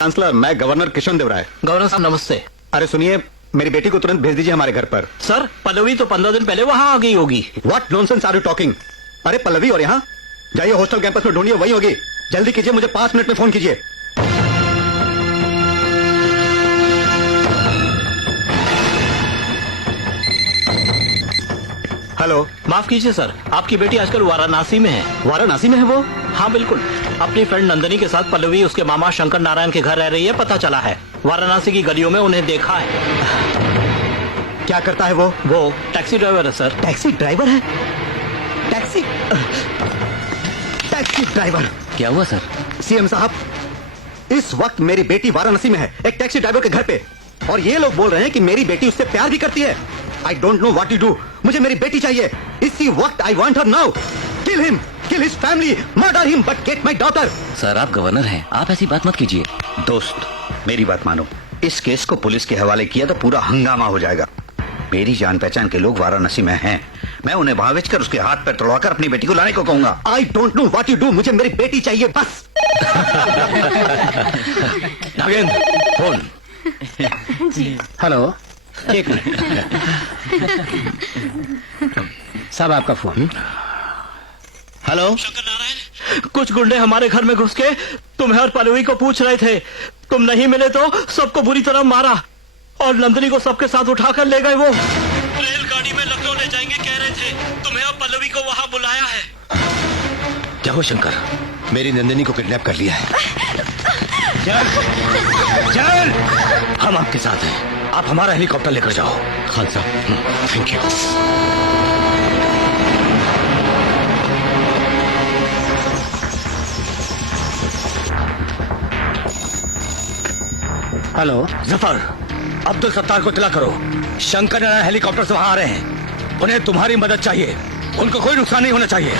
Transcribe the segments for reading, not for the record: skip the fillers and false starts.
Chancellor, मैं governor Kishan देव राय। Governor साहब नमस्ते। अरे सुनिए, मेरी बेटी को तुरंत भेज दीजिए हमारे घर पर। सर पल्लवी तो 15 दिन पहले वहाँ आ गई होगी। What nonsense are you talking? अरे पल्लवी और यहाँ जाइए, हॉस्टल कैंपस में ढूंढिए, वही होगी। जल्दी कीजिए, मुझे 5 मिनट में फोन कीजिए। हेलो। माफ कीजिए सर, आपकी बेटी आजकल वाराणसी में है। वाराणसी में है वो? हाँ बिल्कुल, अपनी फ्रेंड नंदनी के साथ पल्लवी उसके मामा शंकर नारायण के घर रह रही है, पता चला है। वाराणसी की गलियों में उन्हें देखा है। क्या करता है वो? वो टैक्सी ड्राइवर है सर। टैक्सी ड्राइवर है? Taxi driver? क्या हुआ सर? सीएम साहब, इस वक्त मेरी बेटी वाराणसी में है, एक टैक्सी ड्राइवर के घर पे, और ये लोग बोल रहे हैं कि मेरी बेटी उससे प्यार भी करती है। I don't know what to do. मुझे मेरी बेटी चाहिए इसी वक्त। I want her now. Kill him, kill his family, murder him, but get my daughter. Sir आप गवर्नर हैं, आप ऐसी बात मत कीजिए। दोस्त, मेरी बात मानो। इस केस को पुलिस के हवाले किया तो पूरा हंगामा हो जाएगा। मेरी जान पहचान के लोग वाराणसी में हैं। मैं उन्हें वहां भेजकर उसके हाथ पैर तोड़वाकर अपनी बेटी को लाने को कहूंगा। आई don't know what you do. मुझे मेरी बेटी चाहिए बस। नागेंद्र, फोन। हेलो, एक मिनट साहब, आपका फोन। हेलो। शंकर नारायण, कुछ गुंडे हमारे घर में घुस के तुम्हें और पल्लवी को पूछ रहे थे। तुम नहीं मिले तो सबको बुरी तरह मारा और नंदनी को सबके साथ उठाकर ले गए। वो रेलगाड़ी में लखनऊ ले जाएंगे कह रहे थे। तुम्हें और पल्लवी को वहाँ बुलाया है। जाओ शंकर, मेरी नंदिनी को किडनैप कर लिया है। चल, हम आपके साथ हैं, आप हमारा हेलीकॉप्टर लेकर जाओ। खान साहब, thank you. Hello Zafar, Abdul Sattar को इत्तला करो। शंकर नारायण हेलीकॉप्टर से वहां आ रहे हैं। उन्हें तुम्हारी मदद चाहिए। उनको कोई नुकसान नहीं होना चाहिए।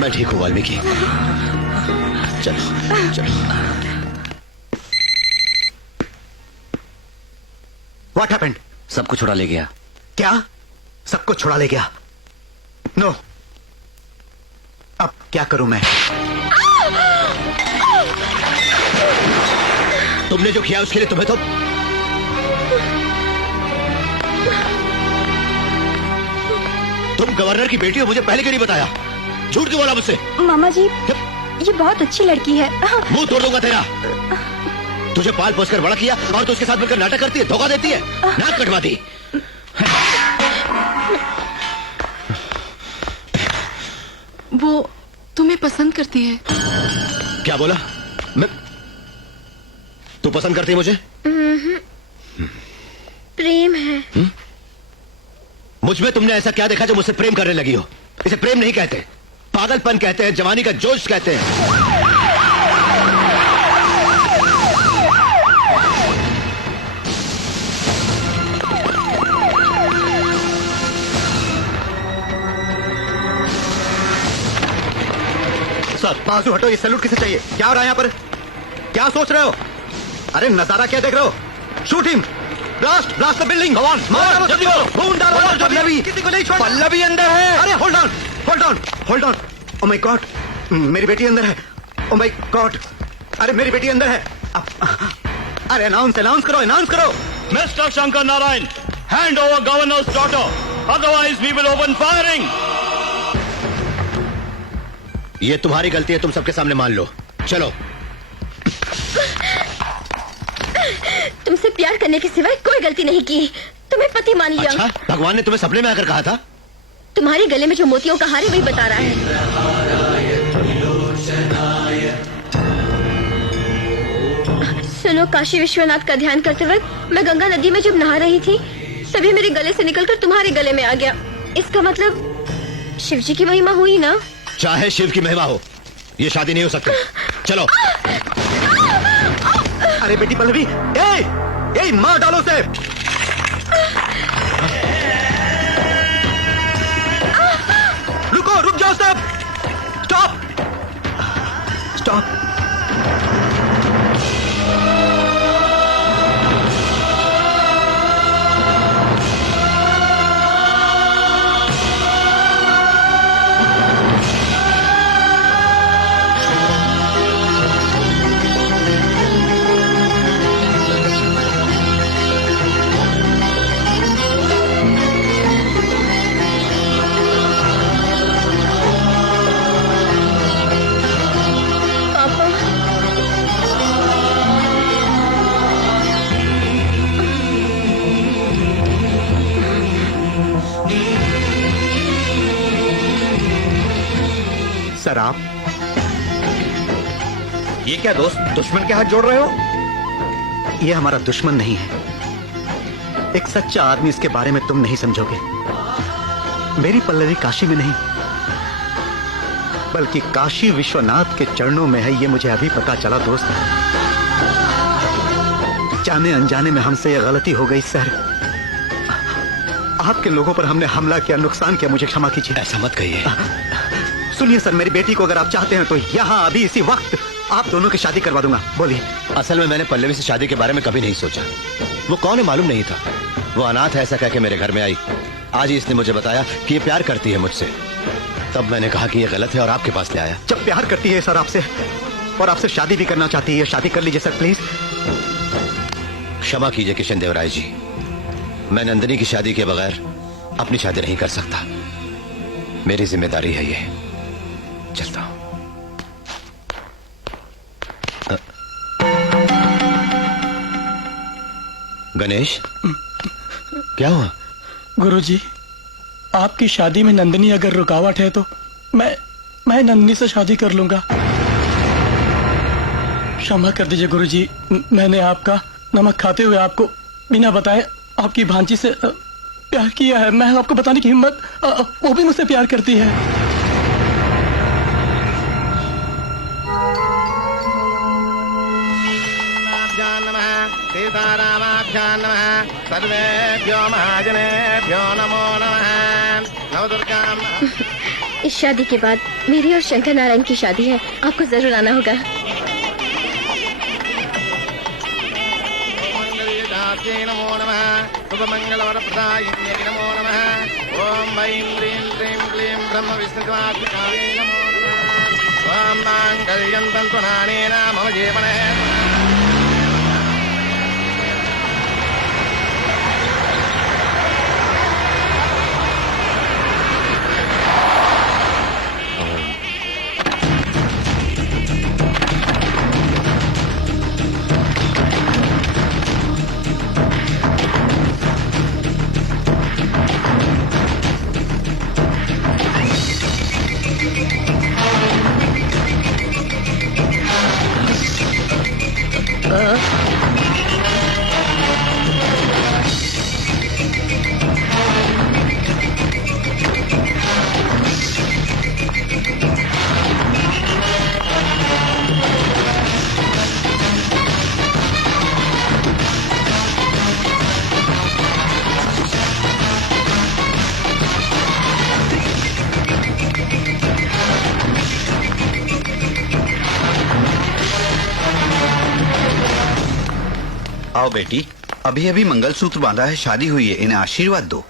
मैं ठीक हूँ वाल्मीकि। चलो चलो। What happened? सबको छुड़ा ले गया। क्या? सबको छुड़ा ले गया? नो। अब क्या करूं मैं? तुमने जो किया उसके लिए तुम्हें तो तुम गवर्नर की बेटी हो, मुझे पहले क्यों नहीं बताया? झूठ क्यों बोला मुझसे? मामा जी ये बहुत अच्छी लड़की है। मुंह तोड़ दूंगा तेरा। तुझे पाल पोस कर बड़ा किया और तू उसके साथ मिलकर नाटक करती है, धोखा देती है, नाक कटवाती। वो तुम्हें पसंद करती है। क्या बोला? मैं तू पसंद करती है मुझे? प्रेम है। मुझ में तुमने ऐसा क्या देखा जो मुझसे प्रेम करने लगी हो? इसे प्रेम नहीं कहते, पागलपन कहते हैं, जवानी का जोश कहते हैं। सर बाजू हटो, ये सैल्यूट किसे चाहिए? क्या हो रहा है यहाँ पर? क्या सोच रहे हो? अरे नजारा क्या देख रहे हो? Shoot him! Blast! Blast the building! भगवान! मार डालो सबको! खून डालो! पल्लवी! किसी को नहीं छोड़! पल्लवी अंदर है! अरे hold on! Hold on! Hold on! Oh my God! मेरी बेटी अंदर है! Oh my God! अरे मेरी बेटी अंदर है! अरे अनाउंस करो! अनाउंस करो! Mister Shankar Narayan, hand over governor's daughter, otherwise we will open firing. ये तुम्हारी गलती है, तुम सबके सामने मान लो। चलो। तुमसे प्यार करने के सिवाय कोई गलती नहीं की, तुम्हें पति मान लिया। अच्छा, भगवान ने तुम्हें सपने में आकर कहा था? तुम्हारे गले में जो मोतियों का हार है वही बता रहा है। सुनो, काशी विश्वनाथ का ध्यान करते वक्त मैं गंगा नदी में जब नहा रही थी तभी मेरे गले से निकलकर तुम्हारे गले में आ गया। इसका मतलब शिव जी की महिमा हुई ना? चाहे शिव की महिमा हो, ये शादी नहीं हो सकती। चलो। अरे बेटी पल्लवी! ए मार डालो उसे! रुक जाओ सब! स्टॉप! स्टॉप! सर आप ये क्या दोस्त, दुश्मन के हाथ जोड़ रहे हो? ये हमारा दुश्मन नहीं है। एक सच्चा आदमी इसके बारे में तुम नहीं समझोगे। मेरी पल्लवी काशी में नहीं बल्कि काशी विश्वनाथ के चरणों में है, ये मुझे अभी पता चला दोस्त। जाने अनजाने में हमसे ये गलती हो गई सर। आपके लोगों पर हमने हमला किया, नुकसान किया, मुझे क्षमा कीजिए। ऐसा मत कहिए। सुनिए सर, मेरी बेटी को अगर आप चाहते हैं तो यहाँ अभी इसी वक्त आप दोनों की शादी करवा दूंगा। बोलिए। असल में मैंने पल्लवी से शादी के बारे में कभी नहीं सोचा। वो कौन है मालूम नहीं था। वो अनाथ है ऐसा कह के मेरे घर में आई। आज ही इसने मुझे बताया कि ये प्यार करती है मुझसे। तब मैंने कहा कि ये गलत है और आपके पास ले आया। जब प्यार करती है सर आपसे और आपसे शादी भी करना चाहती है, शादी कर लीजिए सर प्लीज। क्षमा कीजिए किशन देवराय जी, मैं नंदिनी की शादी के बगैर अपनी शादी नहीं कर सकता। मेरी जिम्मेदारी है ये। चलता हूं। गणेश, क्या हुआ? गुरुजी, आपकी शादी में नंदिनी अगर रुकावट है तो मैं नंदिनी से शादी कर लूंगा। क्षमा कर दीजिए गुरुजी, मैंने आपका नमक खाते हुए आपको बिना बताए आपकी भांजी से प्यार किया है। मैं आपको बताने की हिम्मत, वो भी मुझसे प्यार करती है। सीतारामाभ्यां नमः। सर्वेभ्यो महाजनेभ्यो नमो नमः। नवदुर्गां। इस शादी के बाद मेरी और शंकर नारायण की शादी है, आपको जरूर आना होगा। मंगलदात्यै नमो नमः। शुभमंगलवरप्रदायिन्यै नमो नमः। ओम ऐं ह्रीं क्लीं क्लीं ब्रह्म विष्णुत्वात्मकायै नमो नमः। ओम माङ्गल्यं तन्तुनानेन मम जीवने। आओ बेटी, अभी अभी मंगलसूत्र बांधा है, शादी हुई है, इन्हें आशीर्वाद दो।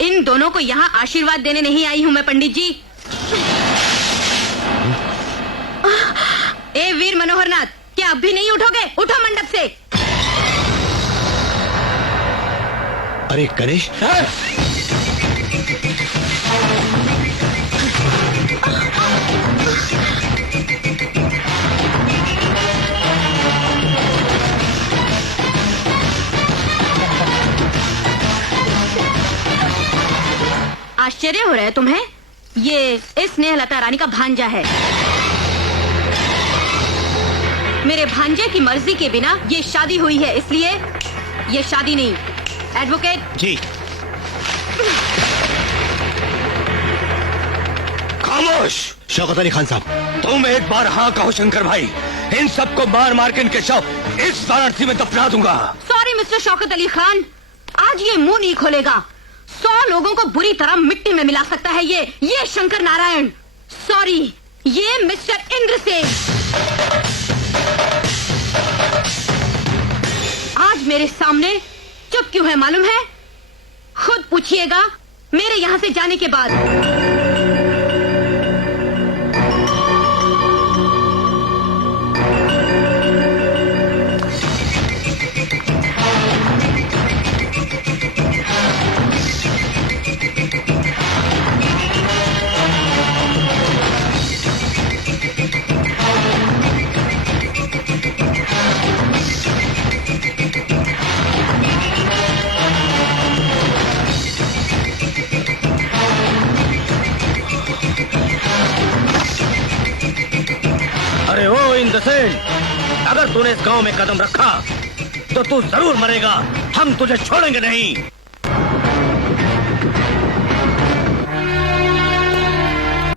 इन दोनों को यहाँ आशीर्वाद देने नहीं आई हूँ मैं पंडित जी। ए वीर मनोहर नाथ, क्या अब भी नहीं उठोगे? उठो मंडप से। अरे गणेश, आश्चर्य हो रहा है तुम्हें? ये इस स्नेहलता रानी का भांजा है। मेरे भांजे की मर्जी के बिना ये शादी हुई है, इसलिए ये शादी नहीं। एडवोकेट जी। खामोश! शौकत अली खान साहब, तुम एक बार हाँ कहो शंकर भाई, इन सबको मार मार के इनके शव इस वाराणसी में दफना दूंगा। सॉरी मिस्टर शौकत अली खान, आज ये मुंह नहीं खोलेगा। 100 लोगों को बुरी तरह मिट्टी में मिला सकता है ये शंकर नारायण। सॉरी, ये मिस्टर इंद्रसेन। आज मेरे सामने चुप क्यों है मालूम है? खुद पूछिएगा मेरे यहाँ से जाने के बाद। अरे ओ इंद्रसेन, अगर तूने इस गांव में कदम रखा तो तू जरूर मरेगा। हम तुझे छोड़ेंगे नहीं।